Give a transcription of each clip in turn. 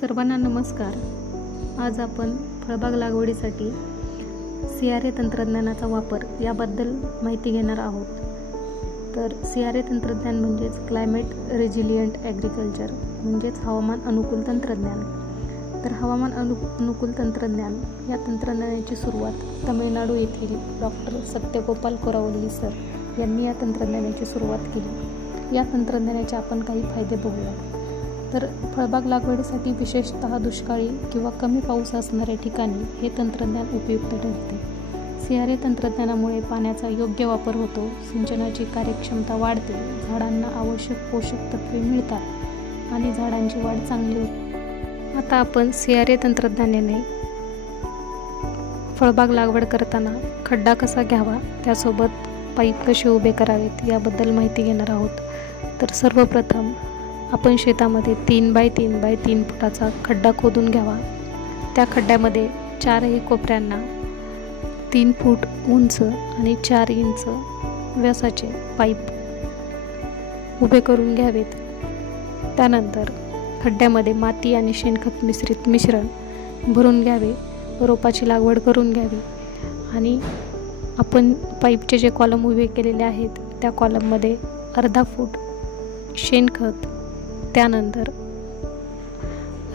सर्वांना नमस्कार. आज आपण फळबाग लागवडीसाठी CRA तंत्रज्ञानाचा वापर याबद्दल माहिती घेणार आहोत. तर CRA तंत्रज्ञान म्हणजेच क्लायमेट रेजिलियंट ॲग्रिकल्चर म्हणजेच हवामान अनुकूल तंत्रज्ञान. तर हवामान अनुकूल तंत्रज्ञान या तंत्रज्ञानाची सुरुवात तमिळनाडू येथील डॉक्टर सत्यगोपाल कोरावल्ली सर यांनी या तंत्रज्ञानाची सुरुवात केली. या तंत्रज्ञानाचे आपण काही फायदे बघूया. तर फळबाग लागवडीसाठी विशेषतः दुष्काळी किंवा कमी पाऊस असणाऱ्या ठिकाणी हे तंत्रज्ञान उपयुक्त ठरते. CRA तंत्रज्ञानामुळे पाण्याचा योग्य वापर होतो, सिंचनाची कार्यक्षमता वाढते, झाडांना आवश्यक पोषक तत्वे मिळतात आणि झाडांची वाढ चांगली होते. आता आपण CRA तंत्रज्ञानाने फळबाग लागवड करताना खड्डा कसा घ्यावा, त्यासोबत पाईप कसे उभे करावेत याबद्दल माहिती घेणार आहोत. तर सर्वप्रथम आपण शेतामध्ये 3 बाय 3 बाय 3 फुटाचा खड्डा खोदून घ्यावा. त्या खड्ड्यामध्ये 4ही कोपऱ्यांना 3 फूट उंच आणि 4 इंच व्यासाचे पाईप उभे करून घ्यावेत. त्यानंतर खड्ड्यामध्ये माती आणि शेणखत मिश्रित मिश्रण भरून घ्यावे. रोपाची लागवड करून घ्यावी आणि आपण पाईपचे जे कॉलम उभे केलेले आहेत त्या कॉलममध्ये अर्धा फूट शेणखत, त्यानंतर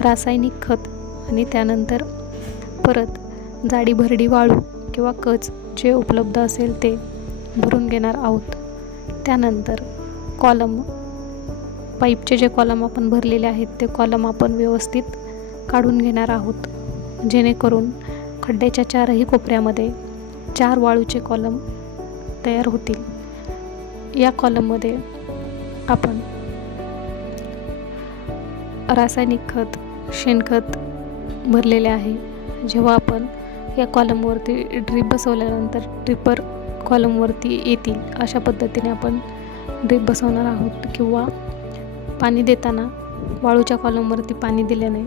रासायनिक खत आणि त्यानंतर परत जाडी भरडी वाळू किंवा कच जे उपलब्ध असेल ते भरून घेणार आहोत. त्यानंतर पाईपचे जे कॉलम आपण भरलेले आहेत ते कॉलम आपण व्यवस्थित काढून घेणार आहोत, जेणेकरून खड्ड्याच्या 4ही कोपऱ्यामध्ये 4 वाळूचे कॉलम तयार होतील. या कॉलममध्ये आपण रासायनिक खत, शेणखत भरलेले आहे. जेव्हा आपण या कॉलमवरती ड्रीप बसवल्यानंतर ड्रिपर कॉलमवरती येतील अशा पद्धतीने आपण ड्रीप बसवणार आहोत. किंवा पाणी देताना वाळूच्या कॉलमवरती पाणी दिल्याने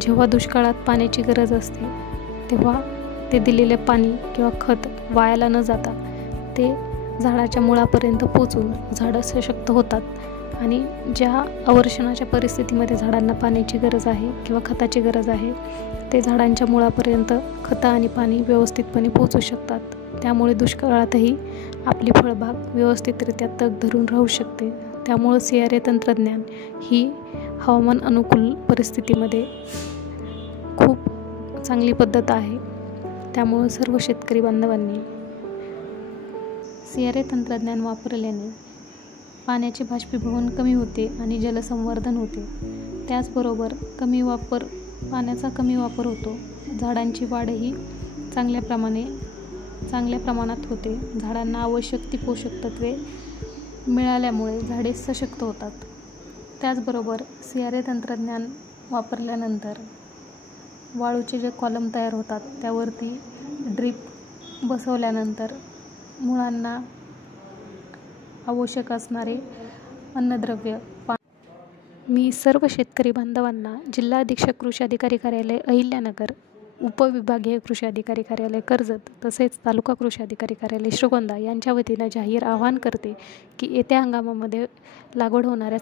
जेव्हा दुष्काळात पाण्याची गरज असते तेव्हा ते दिलेले पाणी किंवा खत वायाला न जाता ते झाडाच्या मुळापर्यंत पोचून झाडं सशक्त होतात आणि ज्या अवर्षणाच्या परिस्थितीमध्ये झाडांना पाण्याची गरज आहे किंवा खताची गरज आहे ते झाडांच्या मुळापर्यंत खतं आणि पाणी व्यवस्थितपणे पोहोचू शकतात. त्यामुळे दुष्काळातही आपली फळबाग व्यवस्थितरित्या तग धरून राहू शकते. त्यामुळे CRA तंत्रज्ञान ही हवामान अनुकूल परिस्थितीमध्ये खूप चांगली पद्धत आहे. त्यामुळे सर्व शेतकरी बांधवांनी CRA तंत्रज्ञान वापरल्याने पाण्याचे बाष्पीभवन कमी होते आणि जलसंवर्धन होते. त्याचबरोबर पाण्याचा कमी वापर होतो. झाडांची वाढही चांगल्या प्रमाणात होते. झाडांना आवश्यक ती पोषक तत्वे मिळाल्यामुळे झाडे सशक्त होतात. त्याचबरोबर CRA तंत्रज्ञान वापरल्यानंतर वाळूचे जे कॉलम तयार होतात त्यावरती ड्रीप बसवल्यानंतर मुळांना आवश्यक असणारे अन्नद्रव्य मी सर्व शेतकरी बांधवांना जिल्हा अधीक्षक कृषी अधिकारी कार्यालय अहिल्यानगर, उपविभागीय कृषी अधिकारी कार्यालय कर्जत तसेच तालुका कृषी अधिकारी कार्यालय श्रीगोंदा यांच्या वतीनं जाहीर आवाहन करते की येत्या हंगामामध्ये लागवड होणाऱ्या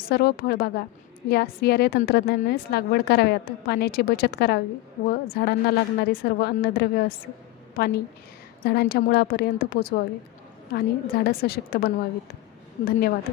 सर्व फळबागा या CRA तंत्रज्ञानानेच लागवड कराव्यात. पाण्याची बचत करावी व झाडांना लागणारे सर्व अन्नद्रव्य पाणी झाडांच्या मुळापर्यंत पोचवावे आणि झाडं सशक्त बनवावीत. धन्यवाद.